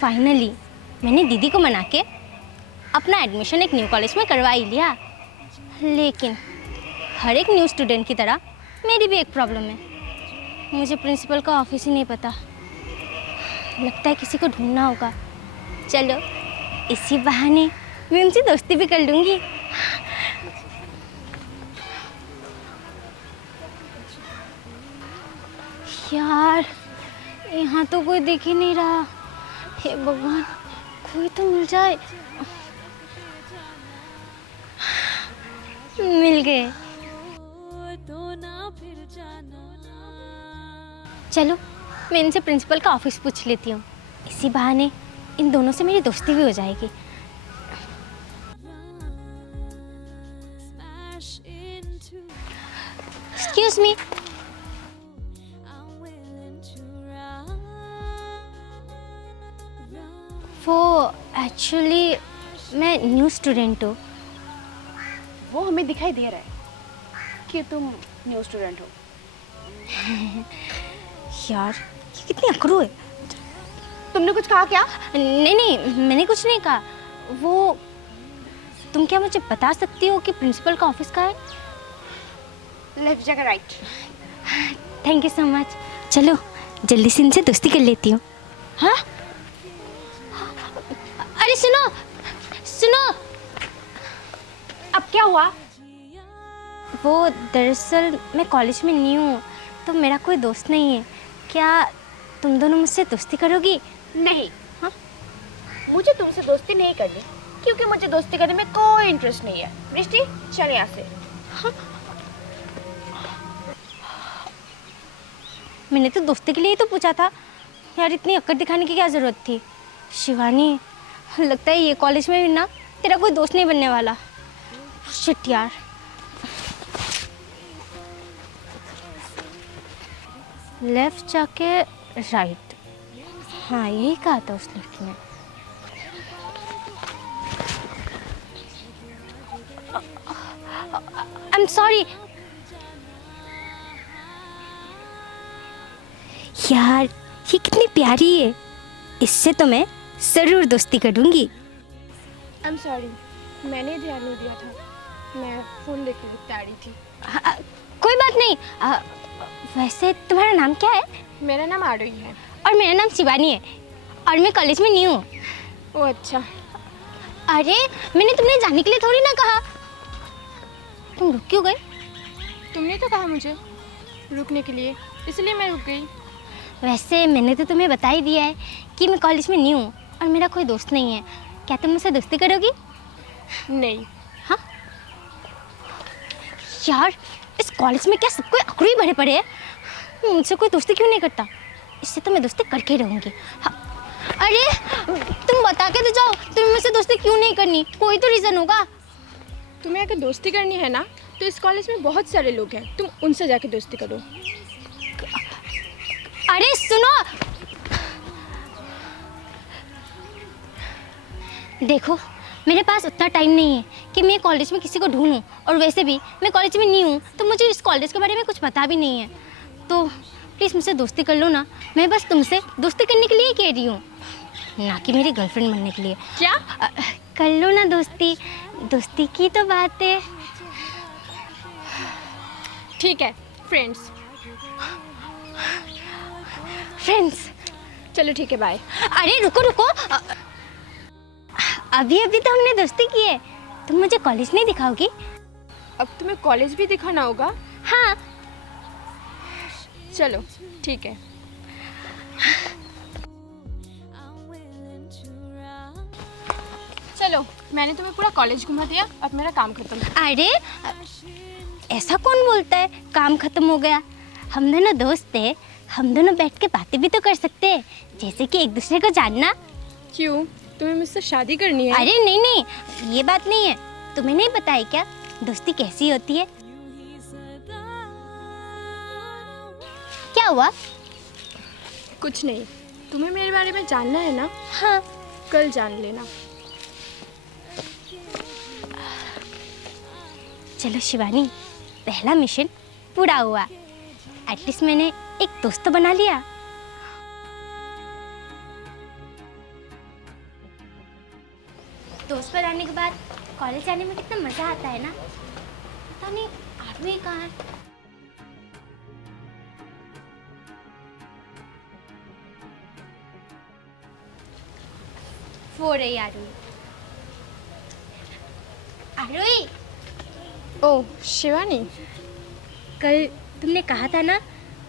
Finally मैंने दीदी को मना के अपना एडमिशन एक न्यू कॉलेज में करवा ही लिया। लेकिन हर एक न्यू स्टूडेंट की तरह मेरी भी एक प्रॉब्लम है, मुझे प्रिंसिपल का ऑफिस ही नहीं पता। लगता है किसी को ढूंढना होगा। चलो इसी बहाने मैं उनसे दोस्ती भी कर लूँगी। यार यहाँ तो कोई दिख ही नहीं रहा। हे भगवान, कोई तो मिल जाए। मिल गए। चलो मैं इनसे प्रिंसिपल का ऑफिस पूछ लेती हूँ, इसी बहाने इन दोनों से मेरी दोस्ती भी हो जाएगी। Excuse me. वो एक्चुअली मैं न्यू स्टूडेंट हूँ। वो हमें दिखाई दे रहा है कि तुम न्यू स्टूडेंट हो। यार ये कितनी अकड़ू है। तुमने कुछ कहा क्या? नहीं नहीं, मैंने कुछ नहीं कहा। वो तुम क्या मुझे बता सकती हो कि प्रिंसिपल का ऑफिस कहाँ है? लेफ्ट जगह right. Thank you so much. चलो जल्दी से इनसे दोस्ती कर लेती हूँ। हाँ अरे सुनो सुनो। अब क्या हुआ? वो दरअसल मैं कॉलेज में न्यू हूँ तो मेरा कोई दोस्त नहीं है। क्या तुम दोनों मुझसे दोस्ती करोगी? नहीं। हाँ? मुझे तुमसे दोस्ती नहीं करनी, क्योंकि मुझे दोस्ती करने में कोई इंटरेस्ट नहीं है। दृष्टि चल यहाँ से। हाँ? मैंने तो दोस्ती के लिए ही तो पूछा था यार, इतनी अक्कड़ दिखाने की क्या ज़रूरत थी? शिवानी, लगता है ये कॉलेज में भी ना तेरा कोई दोस्त नहीं बनने वाला। शिट यार। लेफ्ट जाके राइट। हाँ यही कहा था उस लड़की ने। आई एम सॉरी यार, ये कितनी प्यारी है। इससे तो मैं ज़रूर दोस्ती करूँगी। आई एम सॉरी, मैंने ध्यान नहीं दिया था, मैं फूल लेके आ रही थी। कोई बात नहीं। वैसे तुम्हारा नाम क्या है? मेरा नाम आरोही है। और मेरा नाम शिवानी है और मैं कॉलेज में न्यू हूँ। ओह अच्छा। अरे मैंने तुम्हें जाने के लिए थोड़ी ना कहा। तुम रुक क्यों गई? तुमने तो कहा मुझे रुकने के लिए, इसलिए मैं रुक गई। वैसे मैंने तो तुम्हें बता ही दिया है कि मैं कॉलेज में न्यू हूँ और मेरा कोई दोस्त नहीं है। क्या तुम मुझसे दोस्ती करोगी? नहीं। हाँ यार, इस कॉलेज में क्या सब कोई अकड़ू ही भरे पड़े हैं? मुझसे कोई दोस्ती क्यों नहीं करता? इससे तो मैं दोस्ती करके ही रहूँगी। हाँ। अरे तुम बता के तो जाओ, तुम्हें मुझसे दोस्ती क्यों नहीं करनी? कोई तो रीज़न होगा। तुम्हें अगर दोस्ती करनी है ना तो इस कॉलेज में बहुत सारे लोग हैं, तुम उनसे जाके दोस्ती करो। अरे सुनो, देखो मेरे पास उतना टाइम नहीं है कि मैं कॉलेज में किसी को ढूंढूं, और वैसे भी मैं कॉलेज में न्यू हूँ तो मुझे इस कॉलेज के बारे में कुछ पता भी नहीं है। तो प्लीज़ मुझसे दोस्ती कर लो ना। मैं बस तुमसे दोस्ती करने के लिए ही कह रही हूँ, ना कि मेरी गर्लफ्रेंड बनने के लिए। क्या? कर लो ना दोस्ती, दोस्ती की तो बात है। ठीक है, फ्रेंड्स। फ्रेंड्स? चलो ठीक है, बाय। अरे रुको रुको, अभी अभी तो हमने दोस्ती की है। तुम मुझे कॉलेज नहीं दिखाओगी? अब तुम्हें कॉलेज भी दिखाना होगा? हाँ। चलो ठीक है। चलो, मैंने तुम्हें पूरा कॉलेज घुमा दिया, अब मेरा काम खत्म। अरे ऐसा कौन बोलता है काम खत्म हो गया? हम दोनों दोस्त थे, हम दोनों बैठ के बातें भी तो कर सकते हैं, जैसे कि एक दूसरे को जानना। क्यों, तुम्हें मुझसे शादी करनी है? अरे नहीं नहीं, ये बात नहीं है। तुम्हें नहीं पता है क्या दोस्ती कैसी होती है? क्या हुआ? कुछ नहीं, तुम्हें मेरे बारे में जानना है ना? हाँ। कल जान लेना। चलो शिवानी, पहला मिशन पूरा हुआ। एटलीस्ट मैंने एक दोस्त तो बना लिया। दोस्त बनाने के बाद कॉलेज जाने में कितना मज़ा आता है ना। पता नहीं आदमी कहाँ है। वो रही आरुई। आरुई, ओह शिवानी, कल तुमने कहा था ना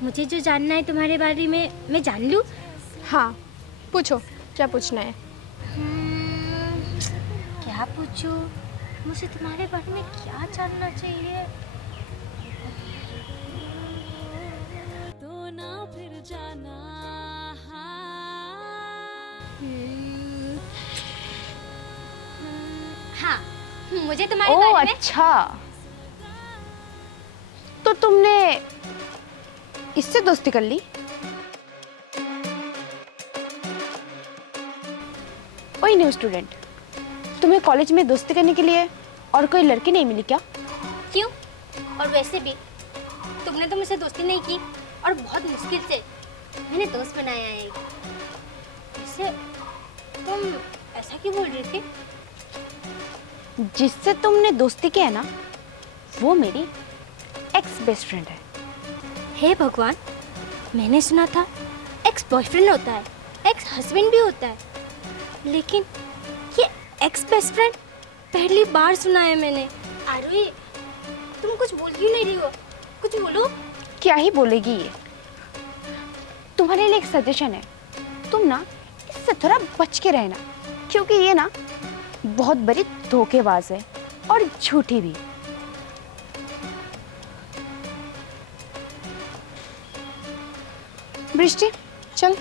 मुझे जो जानना है तुम्हारे बारे में मैं जान लूँ। हाँ पूछो, क्या पूछना है? क्या पूछूं? मुझे तुम्हारे बारे में क्या जानना चाहिए? तो ना फिर जाना। हाँ, मुझे तुम्हारे ओह बारे में अच्छा, तो तुमने इससे दोस्ती कर ली? ओए न्यू स्टूडेंट, तुम्हें कॉलेज में दोस्ती करने के लिए और कोई लड़की नहीं मिली क्या? क्यों? और वैसे भी तुमने तो मुझसे दोस्ती नहीं की और बहुत मुश्किल से मैंने दोस्त बनाया है। वैसे तुम ऐसा क्यों बोल रही थी? जिससे तुमने दोस्ती की है ना, वो मेरी एक्स बेस्ट फ्रेंड है। हे भगवान, मैंने सुना था एक्स बॉयफ्रेंड होता है, एक्स हस्बैंड भी होता है, लेकिन ये एक्स बेस्ट फ्रेंड पहली बार सुना है मैंने। आरुई, तुम कुछ बोल क्यों नहीं रही हो? कुछ बोलो। क्या ही बोलेगी ये? तुम्हारे लिए एक सजेशन है, तुम ना इससे थोड़ा बच के रहना, क्योंकि ये ना बहुत बड़ी धोखेबाज है और झूठी भी। बृष्टि चल।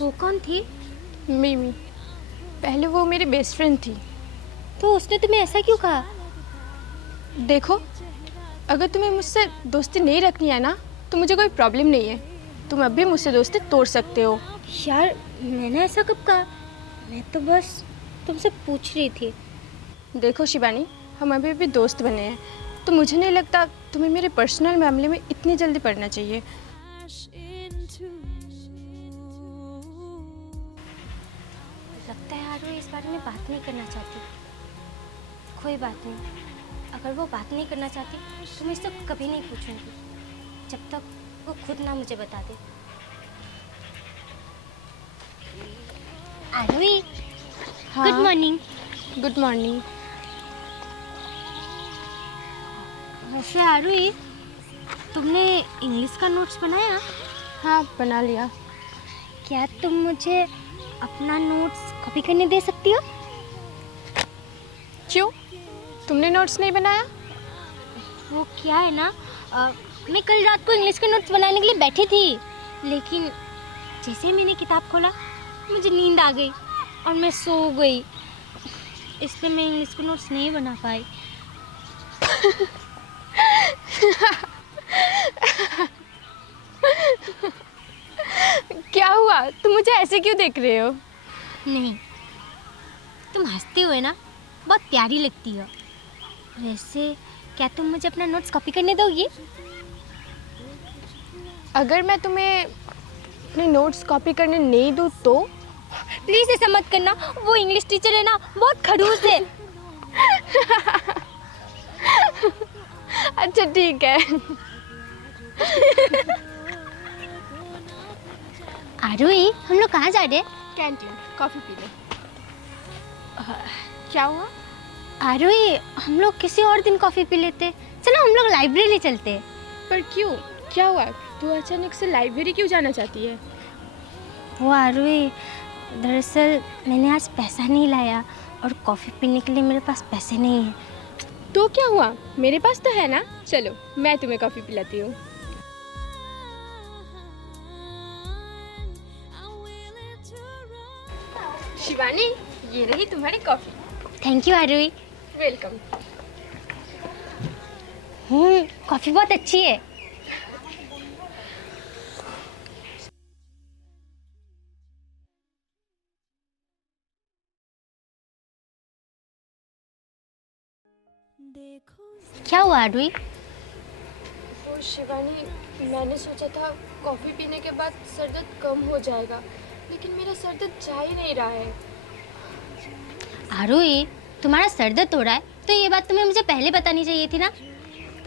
वो कौन थी? मिमी, पहले वो मेरी बेस्ट फ्रेंड थी। तो उसने तुम्हें ऐसा क्यों कहा? देखो, अगर तुम्हें मुझसे दोस्ती नहीं रखनी है ना तो मुझे कोई प्रॉब्लम नहीं है, तुम अभी मुझसे दोस्ती तोड़ सकते हो। यार मैंने ऐसा कब कहा? मैं तो बस तुमसे पूछ रही थी। देखो शिवानी, हम अभी भी दोस्त बने हैं, तो मुझे नहीं लगता तुम्हें मेरे पर्सनल मामले में इतनी जल्दी पड़ना चाहिए। लगता है यार वो इस बारे में बात नहीं करना चाहती। कोई बात नहीं, अगर वो बात नहीं करना चाहती तो मैं इससे कभी नहीं पूछूंगी जब तक वो खुद ना मुझे बता दे। आरुई, हाँ। Good morning. Good morning. वैसे आरुई, तुमने इंग्लिश का नोट्स बनाया? हाँ बना लिया। क्या तुम मुझे अपना नोट्स कॉपी करने दे सकती हो? क्यों, तुमने नोट्स नहीं बनाया? वो क्या है ना, मैं कल रात को इंग्लिश के नोट्स बनाने के लिए बैठी थी, लेकिन जैसे ही मैंने किताब खोला मुझे नींद आ गई और मैं सो गई, इसलिए मैं इंग्लिश के नोट्स नहीं बना पाई। क्या हुआ, तुम मुझे ऐसे क्यों देख रहे हो? नहीं, तुम हंसते हुए ना बहुत प्यारी लगती हो। वैसे क्या तुम मुझे अपना नोट्स कॉपी करने दोगी? अगर मैं तुम्हें अपने नोट्स कॉपी करने नहीं दूँ तो? प्लीज़ ऐसा मत करना, वो इंग्लिश टीचर है ना बहुत खड़ूस है। अच्छा ठीक है। आरुई, हम लोग कहाँ जा रहे हैं? कैंटीन, कॉफ़ी पी ले। क्या हुआ? आरुई, हम लोग किसी और दिन कॉफ़ी पी लेते। चलो हम लोग लाइब्रेरी चलते। पर क्यों, क्या हुआ? तू अचानक से लाइब्रेरी क्यों जाना चाहती है? वो आरुई, दरअसल मैंने आज पैसा नहीं लाया और कॉफ़ी पीने के लिए मेरे पास पैसे नहीं हैं। तो क्या हुआ, मेरे पास तो है ना, चलो मैं तुम्हें कॉफ़ी पिलाती हूँ। शिवानी, ये रही तुम्हारी coffee. Thank you Arui. Welcome. Coffee बहुत अच्छी है। क्या हुआ आरुई? वो शिवानी, मैंने सोचा था कॉफ़ी पीने के बाद सर दर्द कम हो जाएगा, लेकिन मेरा सर दर्द जा ही नहीं रहा है। आरोही, तुम्हारा सर दर्द हो रहा है तो ये बात तुम्हें मुझे पहले बतानी चाहिए थी ना।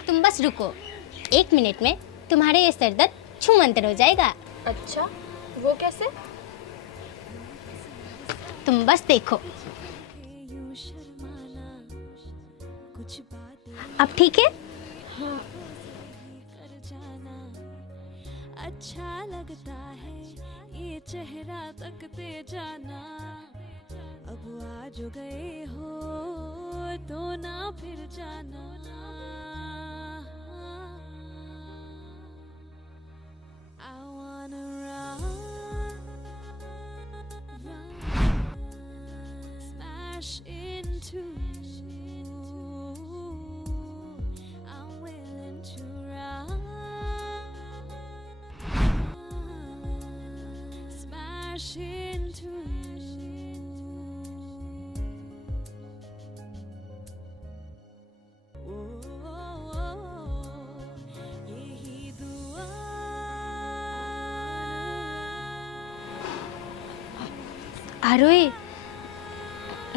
तुम बस रुको, 1 मिनट में तुम्हारे ये सर दर्द छूमंतर हो जाएगा। अच्छा, वो कैसे? तुम बस देखो। अब ठीक है? हाँ। अच्छा लगता है ये चेहरा तकते जाना, अब आ जो गए हो तो ना फिर जाना। I wanna run, smash into you. I'm willing to run, smash into you. यही दुआ। आरोही,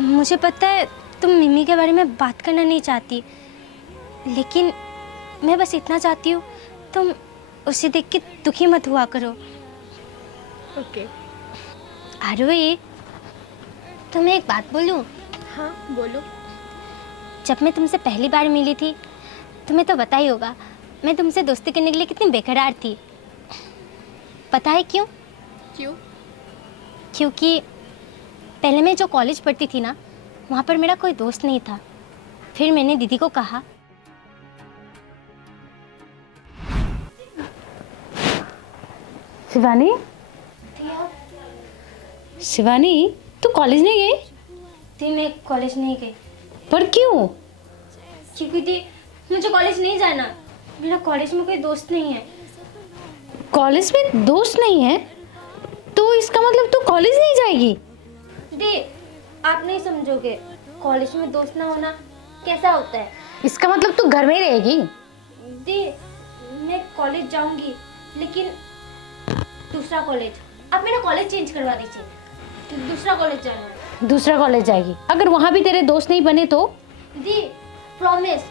मुझे पता है तुम मिमी के बारे में बात करना नहीं चाहती, लेकिन मैं बस इतना चाहती हूँ तुम उसे देख के दुखी मत हुआ करो। ओके। आरोही, तुम्हें एक बात बोलूँ? हाँ, बोलो। जब मैं तुमसे पहली बार मिली थी तुम्हें तो पता ही होगा मैं तुमसे दोस्ती करने के लिए कितनी बेकरार थी। पता है क्यों? क्यों? क्योंकि पहले मैं जो कॉलेज पढ़ती थी ना, वहाँ पर मेरा कोई दोस्त नहीं था। फिर मैंने दीदी को कहा, शिवानी, शिवानी तू कॉलेज नहीं गई? दी मैं कॉलेज नहीं गई। पर क्यों? क्योंकि दी मुझे कॉलेज नहीं जाना, मेरा कॉलेज में कोई दोस्त नहीं है। कॉलेज में दोस्त नहीं है तो इसका मतलब तू कॉलेज नहीं जाएगी? दी आप नहीं समझोगे, कॉलेज में दोस्त ना होना कैसा होता है। इसका मतलब तू घर में ही रहेगी? दी मैं कॉलेज जाऊंगी, लेकिन दूसरा कॉलेज। आप मेरा कॉलेज चेंज करवा दीजिए, दूसरा कॉलेज जाना है। दूसरा कॉलेज जाएगी? अगर वहाँ भी तेरे दोस्त नहीं बने तो? दी प्रॉमिस,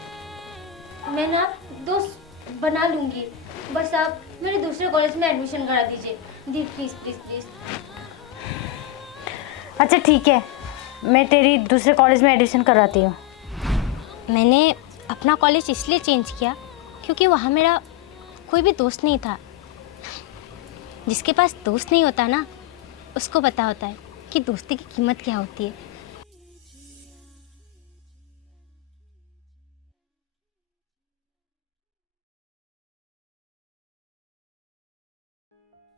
मैं ना दोस्त बना लूंगी, बस आप मेरे दूसरे कॉलेज में एडमिशन करा दीजिए। दी प्लीज प्लीज प्लीज। अच्छा ठीक है, मैं तेरी दूसरे कॉलेज में एडमिशन कराती हूँ। मैंने अपना कॉलेज इसलिए चेंज किया क्योंकि वहाँ मेरा कोई भी दोस्त नहीं था। जिसके पास दोस्त नहीं होता ना, उसको पता होता है कि दोस्ती की कीमत क्या होती है।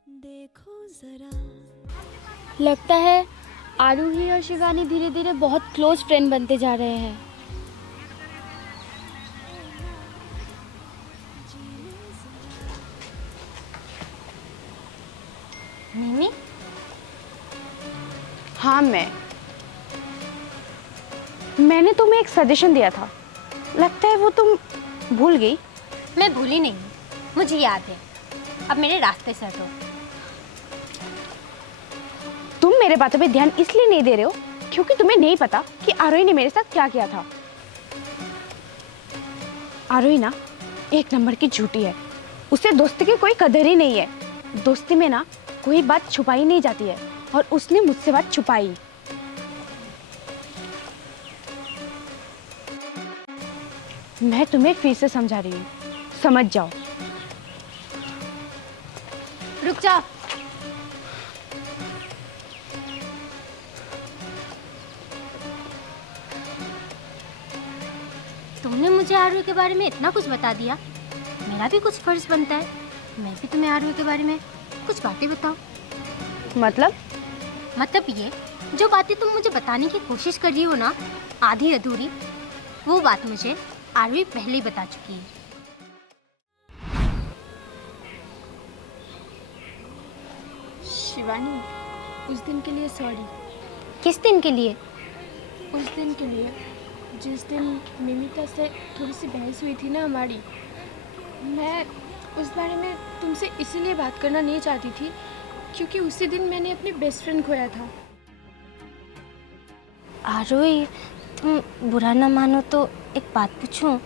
देखो जरा, लगता है आरूही और शिवानी धीरे धीरे बहुत क्लोज फ्रेंड बनते जा रहे हैं। मिमी, हाँ, मैंने तुम्हें एक सजेशन दिया था, लगता है वो तुम भूल गई। मैं भूली नहीं, मुझे याद है। अब मेरे रास्ते से हटो। तुम मेरे बातों पे ध्यान इसलिए नहीं दे रहे हो क्योंकि तुम्हें नहीं पता कि आरोही ने मेरे साथ क्या किया था। आरोही ना एक नंबर की झूठी है, उसे दोस्ती की कोई कदर ही नहीं है। दोस्ती में ना कोई बात छुपाई नहीं जाती है, और उसने मुझसे बात छुपाई। मैं तुम्हें फिर से समझा रही हूँ, समझ जाओ। रुक जा। तुमने मुझे आरू के बारे में इतना कुछ बता दिया, मेरा भी कुछ फर्ज बनता है मैं भी तुम्हें आरू के बारे में कुछ बातें बताऊं। मतलब ये, जो बातें तुम मुझे बताने की कोशिश कर रही हो ना, आधी अधूरी, वो बात मुझे आरू पहले ही बता चुकी है। शिवानी, उस दिन के लिए सॉरी। किस दिन के लिए? उस दिन के लिए जिस दिन मिमिता से थोड़ी सी बहस हुई थी ना हमारी, मैं उस बारे में तुमसे इसीलिए बात करना नहीं चाहती थी क्योंकि उसी दिन मैंने अपनी बेस्ट फ्रेंड खोया था। आरोही, तुम बुरा ना मानो तो एक बात पूछूं?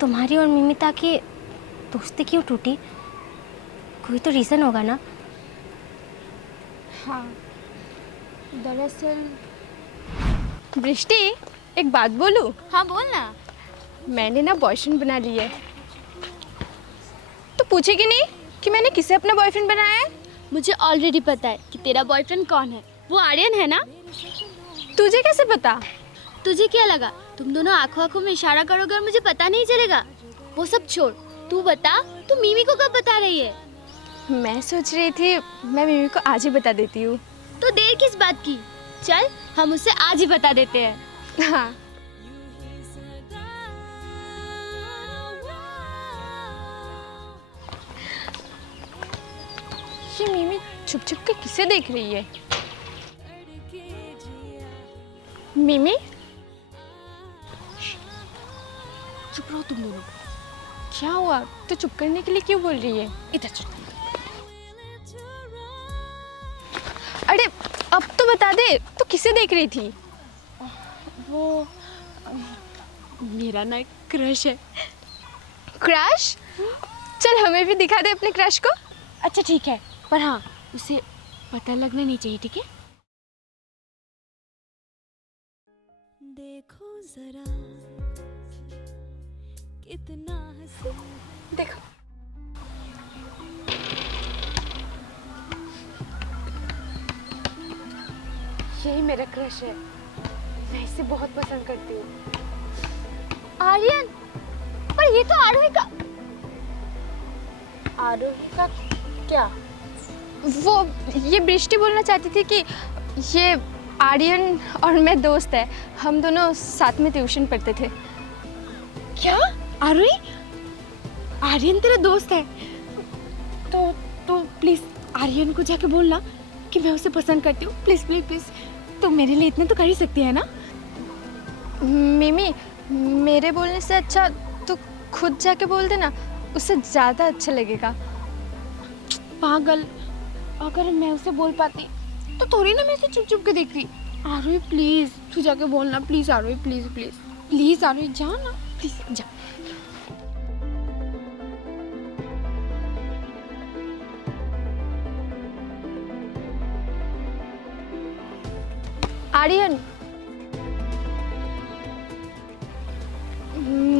तुम्हारी और मिमिता की दोस्ती क्यों टूटी? कोई तो रीज़न होगा ना? हाँ, दरअसल दृष्टि, एक बात बोलूं? हाँ बोल ना। मैंने ना बॉयफ्रेंड बना लिया है। तो पूछेगी नहीं कि मैंने किसे अपना बॉयफ्रेंड बनाया है? मुझे ऑलरेडी पता है कि तेरा बॉयफ्रेंड कौन है। वो आर्यन है ना? तुझे कैसे पता? तुझे क्या लगा तुम दोनों आंखों आंखों में इशारा करोगे और मुझे पता नहीं चलेगा? वो सब छोड़, तू बता, तू मिमी को कब बता रही है? मैं सोच रही थी मैं मिमी को आज ही बता देती हूँ। तो देर किस बात की? चल हम उसे आज ही बता देते हैं। हाँ। ये मिमी छुप छुप के किसे देख रही है? मिमी, चुप रहो तुम दोनों। क्या हुआ? तू चुप करने के लिए क्यों बोल रही है? इधर चलो। अरे अब तो बता दे, तू किसे देख रही थी? वो मेरा ना एक क्रश है। क्रश? चल हमें भी दिखा दे अपने क्रश को। अच्छा ठीक है, पर हाँ उसे पता लगना नहीं चाहिए, ठीक है? देखो जरा कितना हसीन। देखो यही मेरा क्रश है। मैं इसे बहुत पसंद करती हूँ। आर्यन, पर ये तो आरोही का। आरोही का क्या? वो ये दृष्टि बोलना चाहती थी कि ये आर्यन और मैं दोस्त है। हम दोनों साथ में ट्यूशन पढ़ते थे। क्या? आरोही, आर्यन तेरा दोस्त है? तो प्लीज आर्यन को जाके बोलना कि मैं उसे पसंद करती हूँ। प्लीज प्लीज प्लीज, तो मेरे लिए इतने तो कर ही सकती है ना? मिमी, मेरे बोलने से अच्छा तू खुद जाके बोल देना, उससे ज़्यादा अच्छा लगेगा। पागल, अगर मैं उसे बोल पाती तो थोड़ी ना मैं उसे चुप चुप के देखती। आरोही प्लीज, तू जाके बोलना please. Aarohi please please please, Aarohi जा ना प्लीज, जा। आर्यन,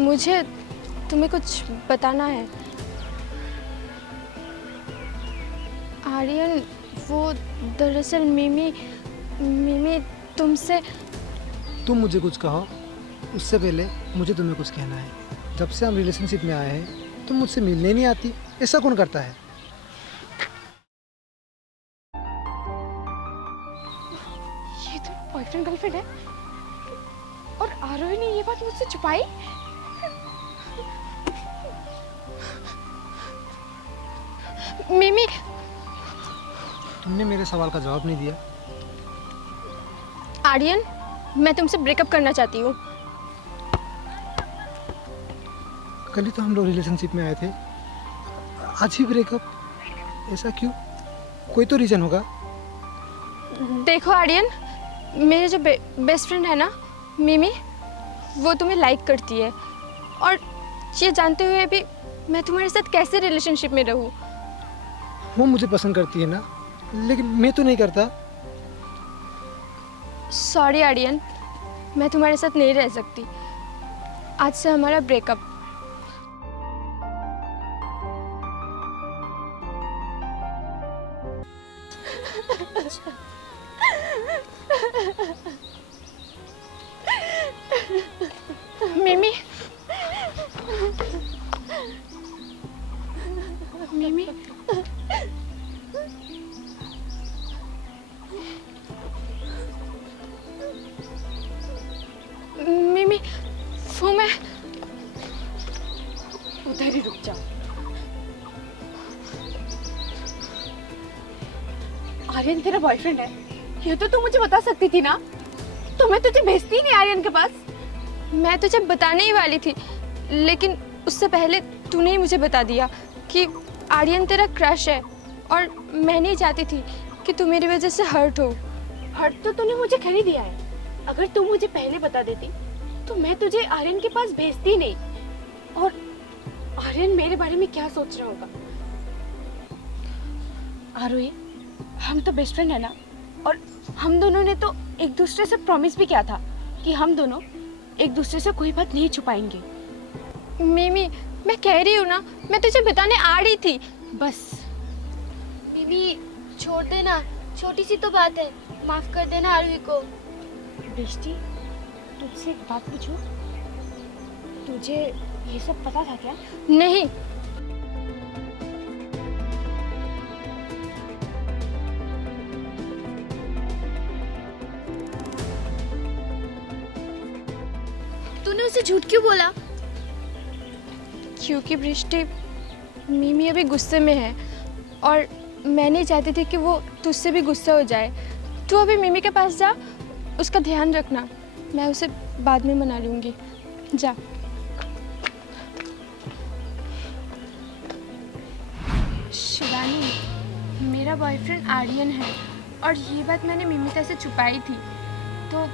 मुझे तुम्हें कुछ बताना है। आर्यन, वो दरअसल मिमी तुमसे। तुम मुझे कुछ कहो, उससे पहले मुझे तुम्हें कुछ कहना है। जब से हम रिलेशनशिप में आए हैं तुम मुझसे मिलने नहीं आती। ऐसा कौन करता है? ये तो बॉयफ्रेंड गर्लफ्रेंड है और आरोही ने ये बात मुझसे छुपाई। मिमी, तुमने मेरे सवाल का जवाब नहीं दिया। आर्यन, मैं तुमसे ब्रेकअप करना चाहती हूँ। कल ही तो हम लोग रिलेशनशिप में आए थे, आज ही ब्रेकअप? ऐसा क्यों? कोई तो रीज़न होगा। देखो आर्यन, मेरे जो बेस्ट फ्रेंड है ना मिमी, वो तुम्हें लाइक करती है और ये जानते हुए भी मैं तुम्हारे साथ कैसे रिलेशनशिप में रहूँ? वो मुझे पसंद करती है ना, लेकिन मैं तो नहीं करता। सॉरी आर्यन, मैं तुम्हारे साथ नहीं रह सकती। आज से हमारा ब्रेकअप। मिमी, मिमी, मिमी, वो मैं उधर ही रुक जा। आर्यन तेरा बॉयफ्रेंड है, ये तो तू मुझे बता सकती थी ना। तो मैं तुझे भेजती ही नहीं आर्यन के पास। मैं तुझे बताने ही वाली थी, लेकिन उससे पहले तूने ही मुझे बता दिया कि आर्यन तेरा क्रश है, और मैं नहीं चाहती थी कि तू मेरी वजह से हर्ट हो। हर्ट तो तूने मुझे कर ही दिया है। अगर तू मुझे पहले बता देती तो मैं तुझे आर्यन के पास भेजती नहीं। और आर्यन मेरे बारे में क्या सोच रहा होगा। आरोही, हम तो बेस्ट फ्रेंड है ना, और हम दोनों ने तो एक दूसरे से प्रॉमिस भी किया था कि हम दोनों एक दूसरे से कोई बात नहीं छुपाएंगे। मिमी, मैं कह रही हूँ ना, मैं तुझे बताने आ रही थी। बस बीबी छोड़ देना, छोटी सी तो बात है, माफ कर देना आरोही को। दृष्टि, तुझसे एक बात पूछूं? तुझे ये सब पता था क्या? नहीं, तूने उसे झूठ क्यों बोला? क्योंकि बृष्टि, मिमी अभी गुस्से में है और मैं नहीं चाहती थी कि वो तुझसे भी गुस्सा हो जाए। तू अभी मिमी के पास जा, उसका ध्यान रखना, मैं उसे बाद में मना लूँगी। जा। शिवानी, मेरा बॉयफ्रेंड आर्यन है और ये बात मैंने मिमिता से छुपाई थी। तो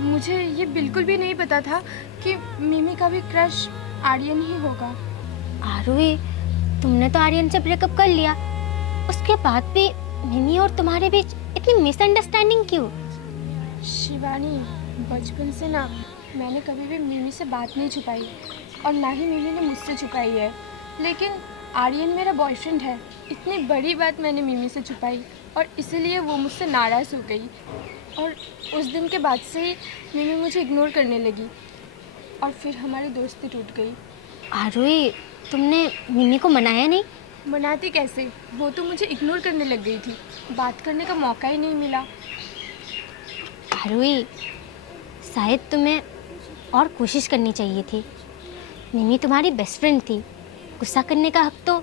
मुझे ये बिल्कुल भी नहीं पता था कि मिमी का भी क्रश आर्यन ही होगा। आरोही, तुमने तो आर्यन से ब्रेकअप कर लिया, उसके बाद भी मिमी और तुम्हारे बीच इतनी मिसअंडरस्टैंडिंग क्यों? शिवानी, बचपन से ना मैंने कभी भी मिमी से बात नहीं छुपाई और ना ही मिमी ने मुझसे छुपाई है। लेकिन आर्यन मेरा बॉयफ्रेंड है, इतनी बड़ी बात मैंने मिमी से छुपाई और इसीलिए वो मुझसे नाराज़ हो गई। और उस दिन के बाद से ही मिमी मुझे इग्नोर करने लगी और फिर हमारी दोस्ती टूट गई। आरोही, तुमने मिमी को मनाया नहीं? मनाती कैसे, वो तो मुझे इग्नोर करने लग गई थी, बात करने का मौका ही नहीं मिला। आरोही, शायद तुम्हें और कोशिश करनी चाहिए थी। मिमी तुम्हारी बेस्ट फ्रेंड थी, गुस्सा करने का हक तो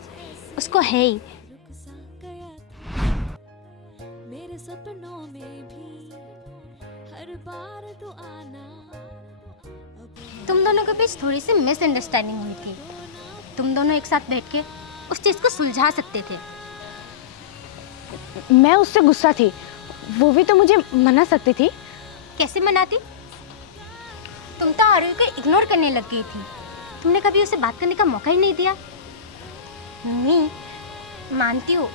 उसको है ही। रुक सा गया था मेरे सपनों में भी, हर बार तो आना। तुम दोनों के बीच थोड़ी सी मिसअंडरस्टैंडिंग हुई थी, तुम दोनों एक साथ बैठ के उस चीज़ को सुलझा सकते थे। मैं उससे गुस्सा थी, वो भी तो मुझे मना सकती थी। कैसे मनाती? तुम तो आरोही को इग्नोर करने लग गई थी, तुमने कभी उसे बात करने का मौका ही नहीं दिया। मम्मी, मानती हो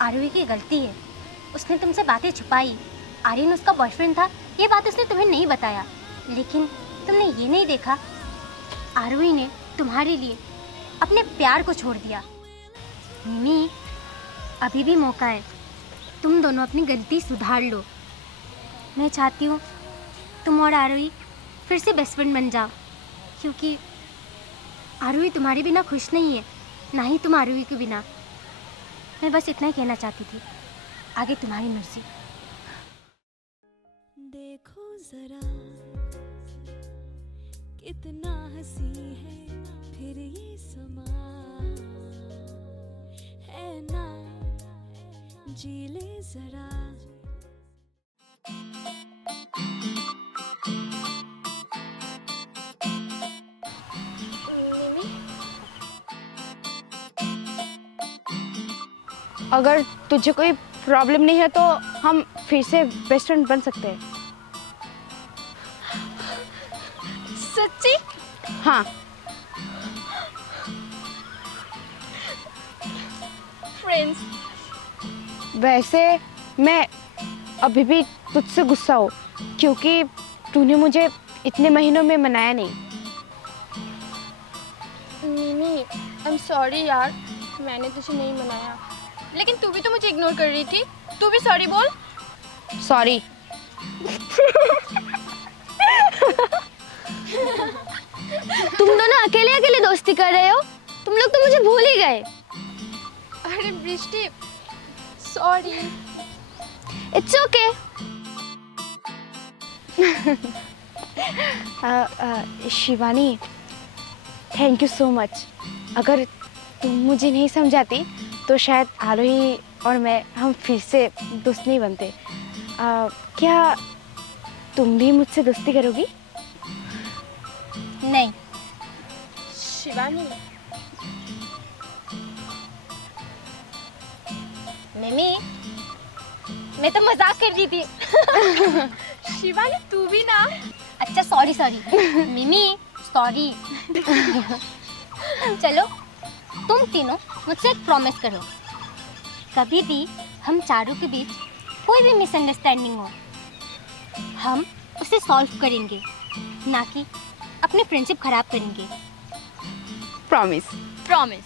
आरोही की गलती है, उसने तुमसे बातें छुपाई। आर्यन उसका बॉयफ्रेंड था, ये बात उसने तुम्हें नहीं बताया, लेकिन तुमने ये नहीं देखा आरोही ने तुम्हारे लिए अपने प्यार को छोड़ दिया। मम्मी, अभी भी मौका है, तुम दोनों अपनी गलती सुधार लो। मैं चाहती हूँ तुम और आरोही फिर से बेस्ट फ्रेंड बन जाओ, क्योंकि आरोही तुम्हारे बिना खुश नहीं है, ना ही तुम आरोही के बिना। मैं बस इतना ही कहना चाहती थी, आगे तुम्हारी मर्जी। देखो जरा कितना हंसी है फिर ये समा है ना, जी ले जरा। अगर तुझे कोई प्रॉब्लम नहीं है तो हम फिर से बेस्ट फ्रेंड बन सकते हैं। सच्ची? हाँ, फ्रेंड्स। वैसे मैं अभी भी तुझसे गुस्सा हूँ क्योंकि तूने मुझे इतने महीनों में मनाया नहीं। मिमी, आई एम सॉरी यार, मैंने तुझे नहीं मनाया, लेकिन तू भी तो मुझे इग्नोर कर रही थी, तू भी सॉरी बोल। सॉरी। तुम दोनों अकेले अकेले दोस्ती कर रहे हो, तुम लोग तो मुझे भूल ही गए। अरे Brishti, sorry. It's okay. Shivani, thank you so much. अगर तुम मुझे नहीं समझाती तो शायद आरोही और मैं हम फिर से दोस्त नहीं बनते। क्या तुम भी मुझसे दोस्ती करोगी? नहीं। शिवानी, मिमी, मैं तो मजाक कर रही थी। शिवानी तू भी ना। अच्छा सॉरी मिमी, सॉरी। चलो तुम तीनों मुझसे एक प्रॉमिस करो, कभी भी हम चारों के बीच कोई भी मिसअंडरस्टैंडिंग हो, हम उसे सॉल्व करेंगे, ना कि अपने फ्रेंडशिप खराब करेंगे। प्रॉमिस। प्रॉमिस।